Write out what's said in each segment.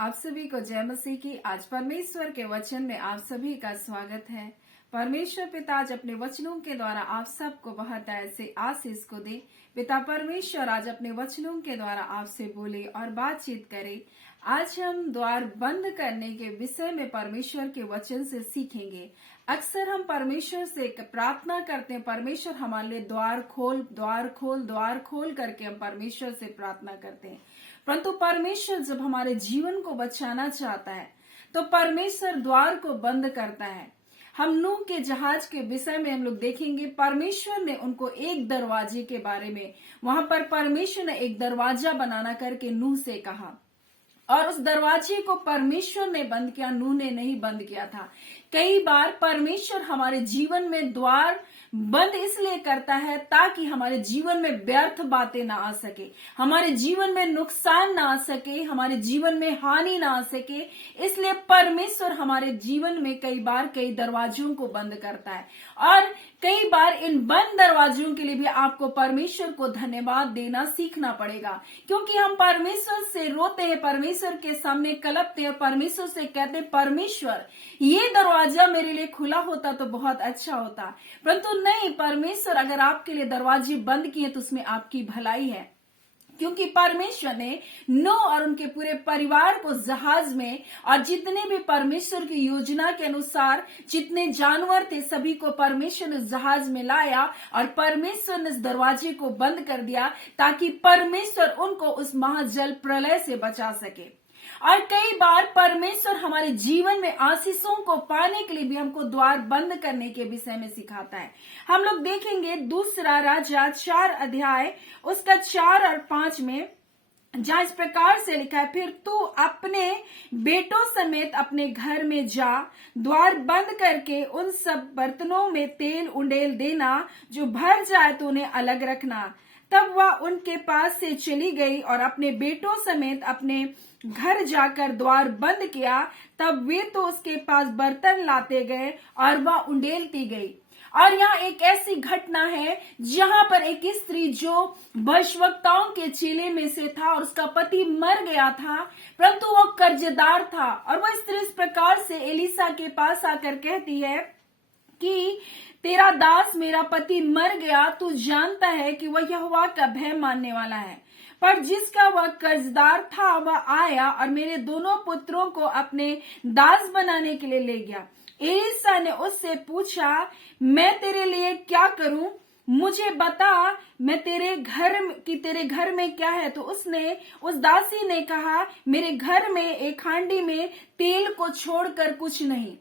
आप सभी को जय मसीह की। आज परमेश्वर के वचन में आप सभी का स्वागत है। परमेश्वर पिता आज अपने वचनों के द्वारा आप सबको बहुत ऐसे आशीष को दे। पिता परमेश्वर आज अपने वचनों के द्वारा आपसे बोले और बातचीत करे। आज हम द्वार बंद करने के विषय में परमेश्वर के वचन से सीखेंगे। अक्सर हम परमेश्वर से प्रार्थना करते हैं, परमेश्वर हमारे लिए द्वार खोल, द्वार खोल, द्वार खोल करके हम परमेश्वर से प्रार्थना करते हैं। परंतु परमेश्वर जब हमारे जीवन को बचाना चाहता है तो परमेश्वर द्वार को बंद करता है। हम नूह के जहाज के विषय में हम लोग देखेंगे। परमेश्वर ने उनको एक दरवाजे के बारे में, वहां पर परमेश्वर ने एक दरवाजा बनाना करके नूह से कहा और उस दरवाजे को परमेश्वर ने बंद किया, नूह ने नहीं बंद किया था। कई बार परमेश्वर हमारे जीवन में द्वार बंद इसलिए करता है ताकि हमारे जीवन में व्यर्थ बातें ना आ सके, हमारे जीवन में नुकसान ना आ सके, हमारे जीवन में हानि ना आ सके। इसलिए परमेश्वर हमारे जीवन में कई बार कई दरवाजों को बंद करता है और कई बार इन बंद दरवाजों के लिए भी आपको परमेश्वर को धन्यवाद देना सीखना पड़ेगा, क्योंकि हम परमेश्वर से रोते हैं, परमेश्वर के सामने कलपते हैं, परमेश्वर से कहते हैं परमेश्वर ये दरवाजा मेरे लिए खुला होता तो बहुत अच्छा होता। परंतु नहीं, परमेश्वर अगर आपके लिए दरवाजे बंद किए तो उसमें आपकी भलाई है, क्योंकि परमेश्वर ने नूह और उनके पूरे परिवार को जहाज में और जितने भी परमेश्वर की योजना के अनुसार जितने जानवर थे सभी को परमेश्वर ने जहाज में लाया और परमेश्वर ने इस दरवाजे को बंद कर दिया ताकि परमेश्वर उनको उस महाजल प्रलय से बचा सके। और कई बार परमेश्वर हमारे जीवन में आशीषों को पाने के लिए भी हमको द्वार बंद करने के विषय में सिखाता है। हम लोग देखेंगे दूसरा राजा 4 अध्याय उसका 4 और 5 में, जहां इस प्रकार से लिखा है, फिर तू अपने बेटों समेत अपने घर में जा, द्वार बंद करके उन सब बर्तनों में तेल उंडेल देना, जो भर जाए तो उन्हें अलग रखना। तब वह उनके पास से चली गई और अपने बेटों समेत अपने घर जाकर द्वार बंद किया। तब वे तो उसके पास बर्तन लाते गए और वह उंडेलती गई। और यहाँ एक ऐसी घटना है जहां पर एक स्त्री जो भविष्यवक्ताओं के चेले में से था और उसका पति मर गया था, परंतु वो कर्जदार था। और वह स्त्री इस प्रकार से एलिसा के पास आकर कहती है कि तेरा दास मेरा पति मर गया, तू जानता है कि वह यहोवा का भय मानने वाला है, पर जिसका वह कर्जदार था वह आया और मेरे दोनों पुत्रों को अपने दास बनाने के लिए ले गया। एलिसा ने उससे पूछा, मैं तेरे लिए क्या करूं? मुझे बता, मैं तेरे घर में क्या है? तो उसने, उस दासी ने कहा, मेरे घर में एक हांडी में तेल को छोड़कर कुछ नहीं।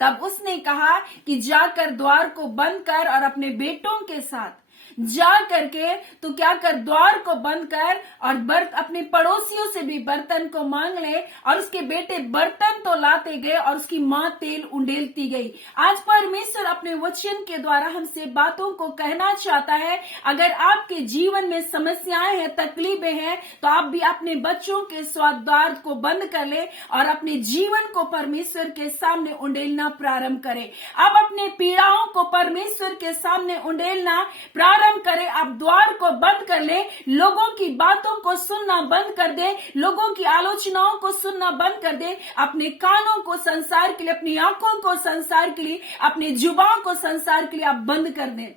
तब उसने कहा कि जाकर द्वार को बंद कर और अपने बेटों के साथ जा करके तो क्या कर, द्वार को बंद कर और अपने पड़ोसियों से भी बर्तन को मांग ले। और उसके बेटे बर्तन तो लाते गए और उसकी माँ तेल उंडेलती गई। आज परमेश्वर अपने वचन के द्वारा हमसे बातों को कहना चाहता है, अगर आपके जीवन में समस्याएं हैं, तकलीफें हैं, तो आप भी अपने बच्चों के द्वार को बंद कर ले और अपने जीवन को परमेश्वर के सामने उंडेलना प्रारंभ करें। आप अपने पीड़ाओं को परमेश्वर के सामने उंडेलना प्रारंभ करें। आप द्वार को बंद कर ले, लोगों की बातों को सुनना बंद कर दे, लोगों की आलोचनाओं को सुनना बंद कर दे। अपने कानों को संसार के लिए, अपनी आंखों को संसार के लिए, अपनी जुबान को संसार के लिए आप बंद कर दें।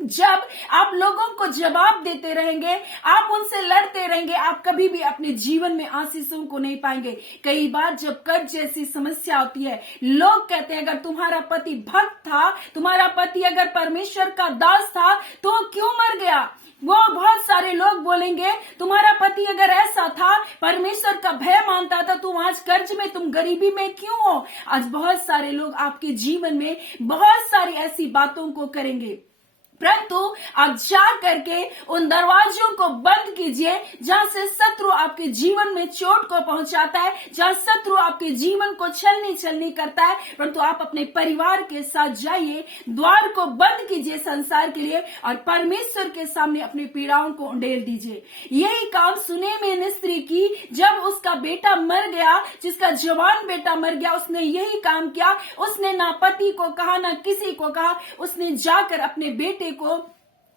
जब आप लोगों को जवाब देते रहेंगे, आप उनसे लड़ते रहेंगे, आप कभी भी अपने जीवन में आशीषों को नहीं पाएंगे। कई बार जब कर्ज जैसी समस्या होती है, लोग कहते हैं अगर तुम्हारा पति भक्त था, तुम्हारा पति अगर परमेश्वर का दास था तो क्यों मर गया? वो बहुत सारे लोग बोलेंगे तुम्हारा पति अगर ऐसा था, परमेश्वर का भय मानता था, तुम आज कर्ज में, तुम गरीबी में क्यों हो? आज बहुत सारे लोग आपके जीवन में बहुत सारी ऐसी बातों को करेंगे, परंतु आप जा करके उन दरवाजों को बंद कीजिए जहां से शत्रु आपके जीवन में चोट को पहुंचाता है, जहां शत्रु आपके जीवन को छलनी करता है। परंतु आप अपने परिवार के साथ जाइए, द्वार को बंद कीजिए संसार के लिए और परमेश्वर के सामने अपनी पीड़ाओं को उंडेल दीजिए। यही काम सुनेमी ने स्त्री की। जब उसका बेटा मर गया, जिसका जवान बेटा मर गया, उसने यही काम किया। उसने ना पति को कहा, ना किसी को कहा, उसने जाकर अपने बेटे को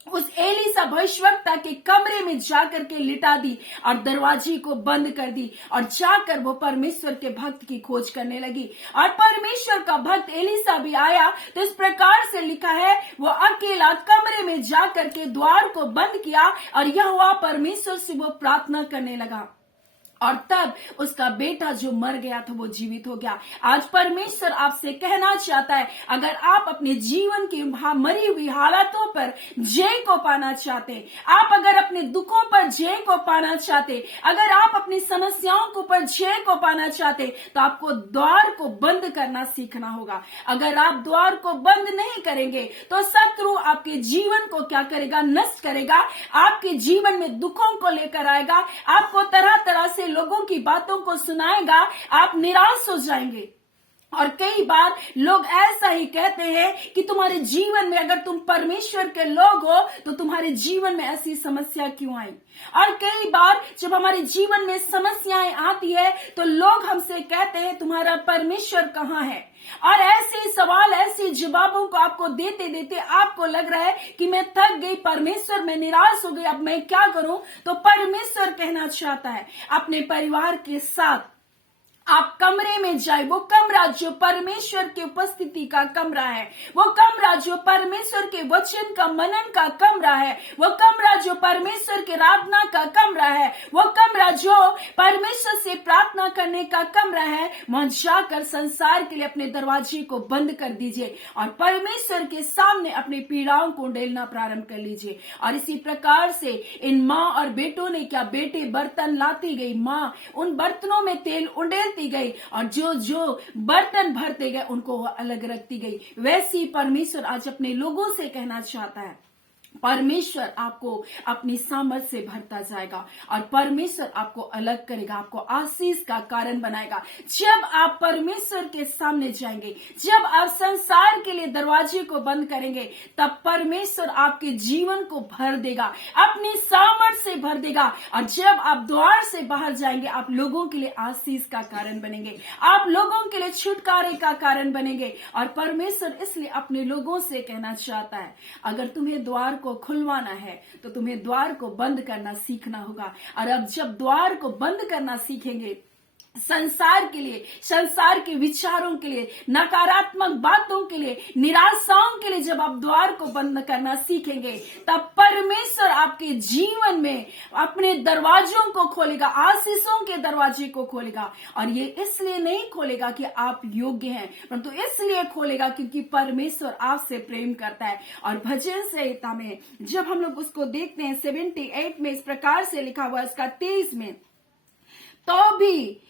उस एलीसा भविष्यवक्ता के कमरे में जाकर के लिटा दी और दरवाजे को बंद कर दी और जाकर वो परमेश्वर के भक्त की खोज करने लगी। और परमेश्वर का भक्त एलीसा भी आया, तो इस प्रकार से लिखा है, वो अकेला कमरे में जाकर के द्वार को बंद किया और यहोवा परमेश्वर से वो प्रार्थना करने लगा। और तब उसका बेटा जो मर गया था वो जीवित हो गया। आज परमेश्वर आपसे कहना चाहता है, अगर आप अपने जीवन की मरी हुई हालातों पर जय को पाना चाहते, आप अगर अपने दुखों पर जय को पाना चाहते, अगर आप अपनी समस्याओं के ऊपर जय को पाना चाहते, तो आपको द्वार को बंद करना सीखना होगा। अगर आप द्वार को बंद नहीं करेंगे तो शत्रु आपके जीवन को क्या करेगा? नष्ट करेगा। आपके जीवन में दुखों को लेकर आएगा, आपको तरह तरह से लोगों की बातों को सुनाएगा, आप निराश हो जाएंगे। और कई बार लोग ऐसा ही कहते हैं कि तुम्हारे जीवन में, अगर तुम परमेश्वर के लोग हो, तो तुम्हारे जीवन में ऐसी समस्या क्यों आई? और कई बार जब हमारे जीवन में समस्याएं आती है तो लोग हमसे कहते हैं, तुम्हारा परमेश्वर कहाँ है? और ऐसे सवाल, ऐसे जवाबों को आपको देते देते आपको लग रहा है कि मैं थक गई, परमेश्वर, मैं निराश हो गई, अब मैं क्या करूं? तो परमेश्वर कहना चाहता है, अपने परिवार के साथ आप कमरे में जाए। वो कमरा जो परमेश्वर की उपस्थिति का कमरा है, वो कमरा जो परमेश्वर के वचन का मनन का कमरा है, वो कमरा जो परमेश्वर के आराधना का कमरा है, वो कमरा जो परमेश्वर से प्रार्थना करने का कमरा है, वहां जाकर संसार के लिए अपने दरवाजे को बंद कर दीजिए और परमेश्वर के सामने अपनी पीड़ाओं को उंडेलना प्रारंभ कर लीजिए। और इसी प्रकार से इन माँ और बेटों ने क्या, बेटे बर्तन लाती गई, माँ उन बर्तनों में तेल उंडेल गई और जो जो बर्तन भरते गए उनको अलग रखती गई। वैसी परमेश्वर आज अपने लोगों से कहना चाहता है, परमेश्वर आपको अपनी सामर्थ से भरता जाएगा और परमेश्वर आपको अलग करेगा, आपको आशीष का कारण बनाएगा। जब आप परमेश्वर के सामने जाएंगे, जब आप संसार के लिए दरवाजे को बंद करेंगे, तब परमेश्वर आपके जीवन को भर देगा, अपनी सामर्थ से भर देगा। और जब आप द्वार से बाहर जाएंगे, आप लोगों के लिए आशीष का कारण बनेंगे, आप लोगों के लिए छुटकारे का कारण बनेंगे। और परमेश्वर इसलिए अपने लोगों से कहना चाहता है, अगर तुम्हें द्वार को खुलवाना है तो तुम्हें द्वार को बंद करना सीखना होगा। और अब जब द्वार को बंद करना सीखेंगे, संसार के लिए, संसार के विचारों के लिए, नकारात्मक बातों के लिए, निराशाओं के लिए जब आप द्वार को बंद करना सीखेंगे, तब परमेश्वर आपके जीवन में अपने दरवाजों को खोलेगा, आशीषों के दरवाजे को खोलेगा। और ये इसलिए नहीं खोलेगा कि आप योग्य हैं, परंतु इसलिए खोलेगा क्योंकि परमेश्वर आपसे प्रेम करता है। और भजन संहिता में जब हम लोग उसको देखते हैं 78 में इस प्रकार से लिखा हुआ है, इसका 23 में, तो भी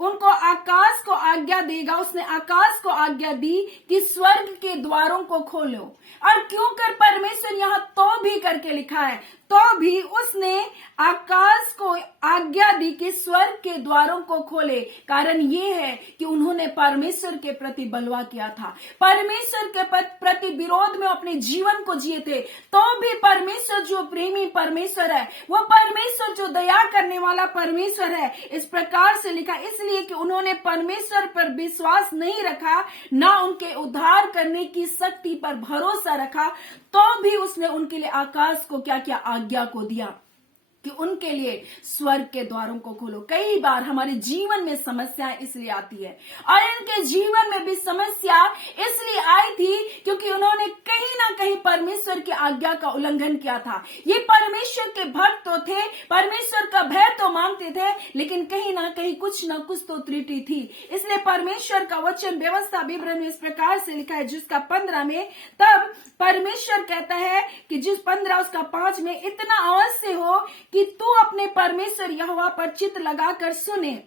उनको आकाश को आज्ञा देगा, उसने आकाश को आज्ञा दी कि स्वर्ग के द्वारों को खोलो। और क्यों कर परमेश्वर यहाँ तो भी करके लिखा है, तो भी उसने आकाश को आज्ञा दी कि स्वर्ग के द्वारों को खोले। कारण ये है कि उन्होंने परमेश्वर के प्रति बलवा किया था, परमेश्वर के प्रति विरोध में अपने जीवन को जिए थे। तो भी परमेश्वर जो प्रेमी परमेश्वर है, वो परमेश्वर जो दया करने वाला परमेश्वर है, इस प्रकार से लिखा, इसलिए कि उन्होंने परमेश्वर पर विश्वास नहीं रखा, ना उनके उद्धार करने की शक्ति पर भरोसा रखा, तो भी उसने उनके लिए आकाश को क्या किया? आज्ञा को दिया कि उनके लिए स्वर्ग के द्वारों को खोलो। कई बार हमारे जीवन में समस्याएं इसलिए आती है, और इनके जीवन में भी समस्या इसलिए आई थी क्योंकि उन्होंने कहीं ना कहीं परमेश्वर की आज्ञा का उल्लंघन किया था। ये परमेश्वर के भक्त तो थे, परमेश्वर का भय तो मानते थे, लेकिन कहीं ना कहीं कुछ ना कुछ तो त्रुटि थी। इसलिए परमेश्वर का वचन व्यवस्था विवरण में इस प्रकार से लिखा है, जिसका 15 में, तब परमेश्वर कहता है कि जिस 15 उसका 5 में, इतना अवश्य हो कि तू अपने परमेश्वर यहोवा पर चित्त लगाकर सुने,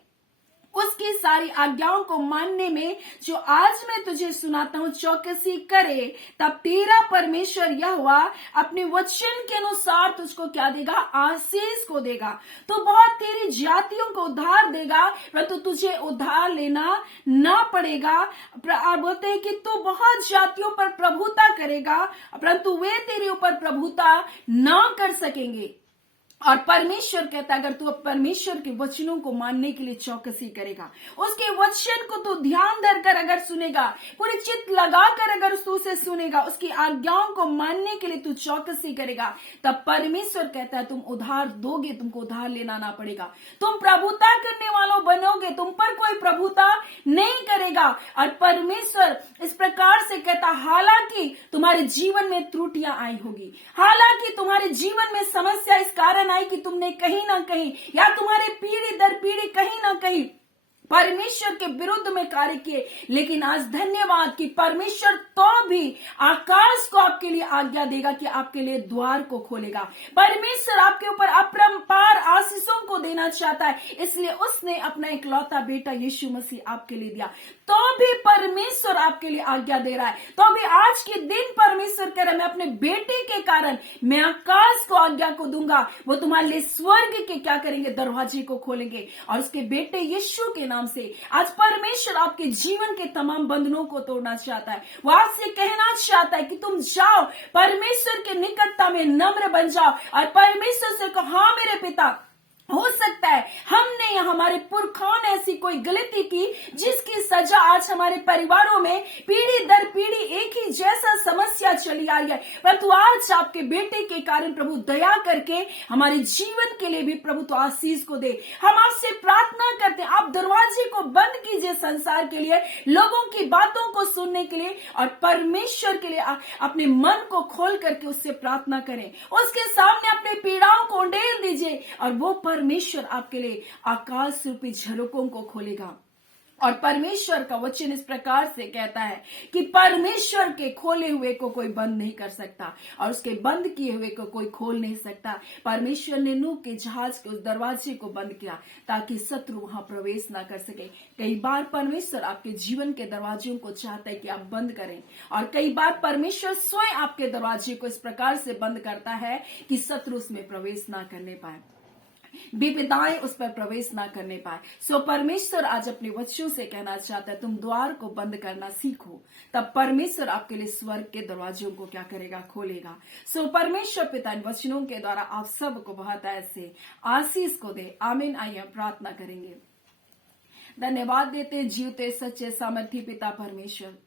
उसकी सारी आज्ञाओं को मानने में जो आज मैं तुझे सुनाता हूँ चौकसी करे, तब तेरा परमेश्वर यहोवा अपने वचन के अनुसार तुझको क्या देगा? आशीष को देगा। तो बहुत तेरी जातियों को उद्धार देगा, परंतु तुझे उद्धार लेना ना पड़ेगा। बोलते हैं कि तू बहुत जातियों पर प्रभुता करेगा, परंतु वे तेरे ऊपर प्रभुता ना कर सकेंगे। और परमेश्वर कहता है अगर तू परमेश्वर के वचनों को मानने के लिए चौकसी करेगा, उसके वचन को तू ध्यान धरकर अगर सुनेगा, पूरी चित्त लगाकर अगर तू उसे सुनेगा, उसकी आज्ञाओं को मानने के लिए तू चौकसी करेगा, तब परमेश्वर कहता है तुम उधार दोगे, तुमको उधार लेना ना पड़ेगा, तुम प्रभुता करने वालों बनोगे, तुम पर कोई प्रभुता नहीं करेगा। और परमेश्वर इस प्रकार से कहता हालांकि तुम्हारे जीवन में त्रुटियां आई होगी, हालांकि तुम्हारे जीवन में समस्या इस कारण आई कि तुमने कहीं ना कहीं या तुम्हारे पीढ़ी दर पीढ़ी कहीं ना कहीं परमेश्वर के विरुद्ध में कार्य किए, लेकिन आज धन्यवाद कि परमेश्वर तो भी आकाश को आपके लिए आज्ञा देगा कि आपके लिए द्वार को खोलेगा। परमेश्वर आपके ऊपर अपरंपार आशीषों को देना चाहता है, इसलिए उसने अपना इकलौता बेटा यीशु मसीह आपके लिए दिया। तो भी परमेश्वर आपके लिए आज्ञा दे रहा है, तो भी आज के दिन परमेश्वर कह रहा है मैं अपने बेटे के कारण मैं आकाश को आज्ञा को दूंगा, वो तुम्हारे लिए स्वर्ग के क्या करेंगे, दरवाजे को खोलेंगे। और उसके बेटे यीशु के नाम से आज परमेश्वर आपके जीवन के तमाम बंधनों को तोड़ना चाहता है। वो आपसे कहना चाहता है कि तुम जाओ, परमेश्वर के निकटता में नम्र बन जाओ और परमेश्वर से कहो हाँ मेरे पिता, हो सकता है हमने या हमारे पुरखों ने ऐसी कोई गलती की जिसकी सजा आज हमारे परिवारों में पीढ़ी दर पीढ़ी एक ही जैसा समस्या चली आई है, परंतु आज आपके बेटे के कारण प्रभु दया करके हमारे जीवन के लिए भी प्रभु तो आशीष को दे। हम आपसे प्रार्थना करते हैं आप दरवाजे को बंद कीजिए संसार के लिए, लोगों की बातों को सुनने के लिए, और परमेश्वर के लिए अपने मन को खोल करके उससे प्रार्थना करें, उसके सामने अपनी पीड़ाओं को उंडेल दीजिए और वो परमेश्वर आपके लिए आकाश रूपी झलकों को खोलेगा। और परमेश्वर का वचन इस प्रकार से कहता है कि परमेश्वर के खोले हुए को कोई बंद नहीं कर सकता और उसके बंद किए हुए को कोई खोल नहीं सकता। परमेश्वर ने नूह के जहाज के उस दरवाजे को बंद किया ताकि शत्रु वहां प्रवेश ना कर सके। कई बार परमेश्वर आपके जीवन के दरवाजों को चाहता है कि आप बंद करें, और कई बार परमेश्वर स्वयं आपके दरवाजे को इस प्रकार से बंद करता है कि शत्रु उसमें प्रवेश ना करने पाए, विपदाएं उस पर प्रवेश ना करने पाए। सो परमेश्वर आज अपने वचनों से कहना चाहता है तुम द्वार को बंद करना सीखो, तब परमेश्वर आपके लिए स्वर्ग के दरवाजों को क्या करेगा, खोलेगा। सो परमेश्वर पिता इन वचनों के द्वारा आप सबको बहुत ऐसे आशीष को दे। आमीन। आइए प्रार्थना करेंगे। धन्यवाद देते जीवते सच्चे सामर्थी पिता परमेश्वर,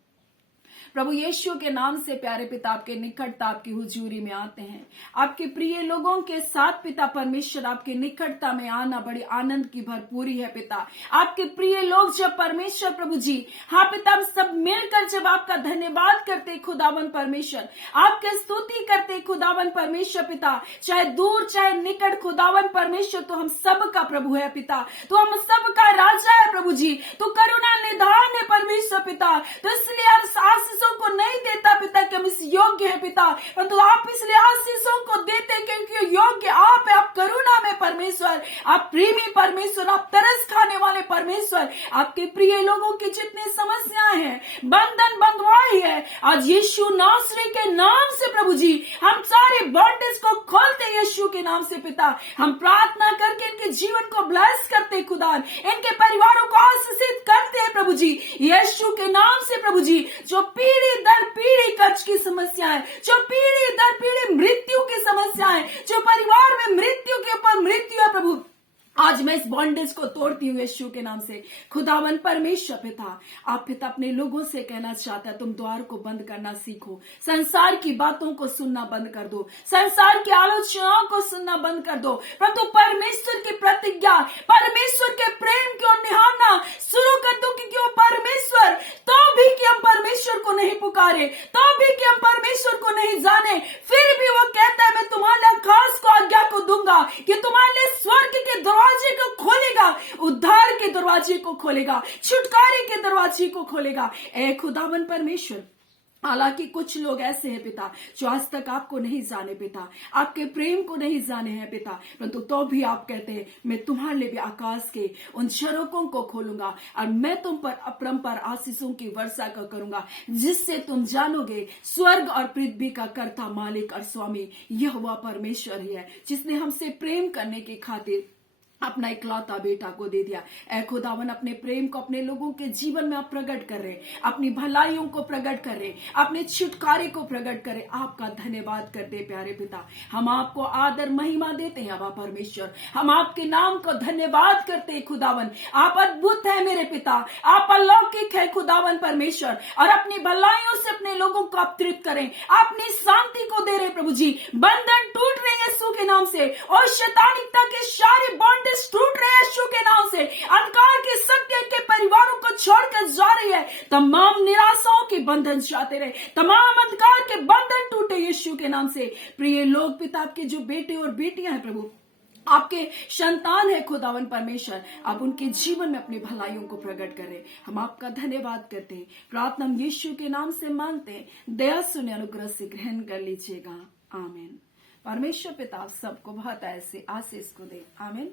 प्रभु यीशु के नाम से प्यारे पिता आपके निकटता आपकी हुजूरी में आते हैं। आपके प्रिय लोगों के साथ पिता परमेश्वर आपके निकटता में आना बड़ी आनंद की भरपूरी है पिता। आपके प्रिय लोग जब परमेश्वर प्रभु जी, हाँ पिता, हम सब मिलकर जब आपका धन्यवाद करते खुदावन परमेश्वर, आपके स्तुति करते खुदावन परमेश्वर पिता, चाहे दूर चाहे निकट खुदावन परमेश्वर, तो हम सब का प्रभु है पिता, तो हम सब का राजा है प्रभु जी, तो करुणा निधान है परमेश्वर पिता। तो इसलिए आशीषों को नहीं देता पिता कि हम इस योग्य है पिता, परंतु आप इसलिए आशीषों को देते क्योंकि योग्य आप है। आप करुणा में परमेश्वर, आप प्रेमी परमेश्वर, आप तरस खाने वाले परमेश्वर। आपके प्रिय लोगों की जितनी समस्याएं हैं, बंधन बंधवाई है, आज यीशु नासरी के नाम से प्रभु जी हम सारे बॉन्डेज को खोलते यीशु के नाम से पिता। हम प्रार्थना करके इनके जीवन को ब्लेस करते खुदा, इनके परिवारों को आशीषित करते हैं प्रभु जी यीशु के नाम से प्रभु जी। जो पीढ़ी दर पीढ़ी कष्ट की समस्याएं, जो पीढ़ी दर पीढ़ी मृत्यु की समस्याएं, जो परिवार में मृत्यु के ऊपर मृत्यु है प्रभु, आज मैं इस बॉन्डेज को तोड़ती हूँ यीशु के नाम से खुदावन परमेश्वर पिता। आप पिता अपने लोगों से कहना चाहता है तुम द्वार को बंद करना सीखो, संसार की बातों को सुनना बंद कर दो, संसार की आलोचनाओं को सुनना बंद कर दो, परंतु परमेश्वर की प्रतिज्ञा, परमेश्वर के प्रेम की ओर निहारना शुरू कर दो। क्योंकि वो परमेश्वर तो भी कि हम परमेश्वर को नहीं पुकारे, तो भी कि हम परमेश्वर को नहीं जाने, फिर भी वो कहता है मैं तुम्हारे आकाश को आज्ञा को दूंगा कि तुम्हारे लिए स्वर्ग के दरवाजे को खोलेगा, उद्धार के दरवाजे को खोलेगा, छुटकारे के दरवाजे को खोलेगा। ए खुदावन परमेश्वर, हालांकि कुछ लोग ऐसे हैं पिता जो आज तक आपको नहीं जाने पिता, आपके प्रेम को नहीं जाने हैं पिता, परंतु तो भी आप कहते हैं मैं तुम्हारे लिए भी आकाश के उन झरोकों को खोलूंगा और मैं तुम पर अपरंपार आशीषों की वर्षा करूंगा, जिससे तुम जानोगे स्वर्ग और पृथ्वी का कर्ता, मालिक और स्वामी यहोवा परमेश्वर ही है, जिसने हमसे प्रेम करने की खातिर अपना इकलौता बेटा को दे दिया। ऐ खुदावन, अपने प्रेम को अपने लोगों के जीवन में आप प्रकट कर रहे, अपनी भलाइयों को प्रकट कर रहे, अपने छुटकारे को प्रकट करे। आपका धन्यवाद करते प्यारे पिता, हम आपको आदर महिमा देते हैं। अब परमेश्वर, हम आपके नाम को धन्यवाद करते हैं खुदावन। आप अद्भुत है मेरे पिता, आप अलौकिक है खुदावन परमेश्वर, और अपनी भलाइयों से अपने लोगों को आप तृप्त करें, अपनी शांति को दे रहे प्रभु जी। बंधन टूट रहे यीशु के नाम से, और शैतानिकता के सारे बॉन्डेज टूट रहे हैं यीशु के नाम से। अंधकार की शक्ति के परिवारों को छोड़कर जा रही है। तमाम निराशाओं के बंधन जाते रहे, तमाम अंधकार के बंधन टूटे यीशु के नाम से। प्रिय लोग, पिता आपके जो बेटे और बेटियां हैं प्रभु, आपके संतान है खुदावन परमेश्वर, आप उनके जीवन में अपनी भलाइयों को प्रकट कर रहे, हम आपका धन्यवाद करते हैं। प्रार्थना हम यीशु के नाम से मांगते हैं, दया सुने अनुग्रह से ग्रहण कर लीजिएगा। आमीन। परमेश्वर पिता सबको बहुत ऐसे आशीष को दे। आमीन।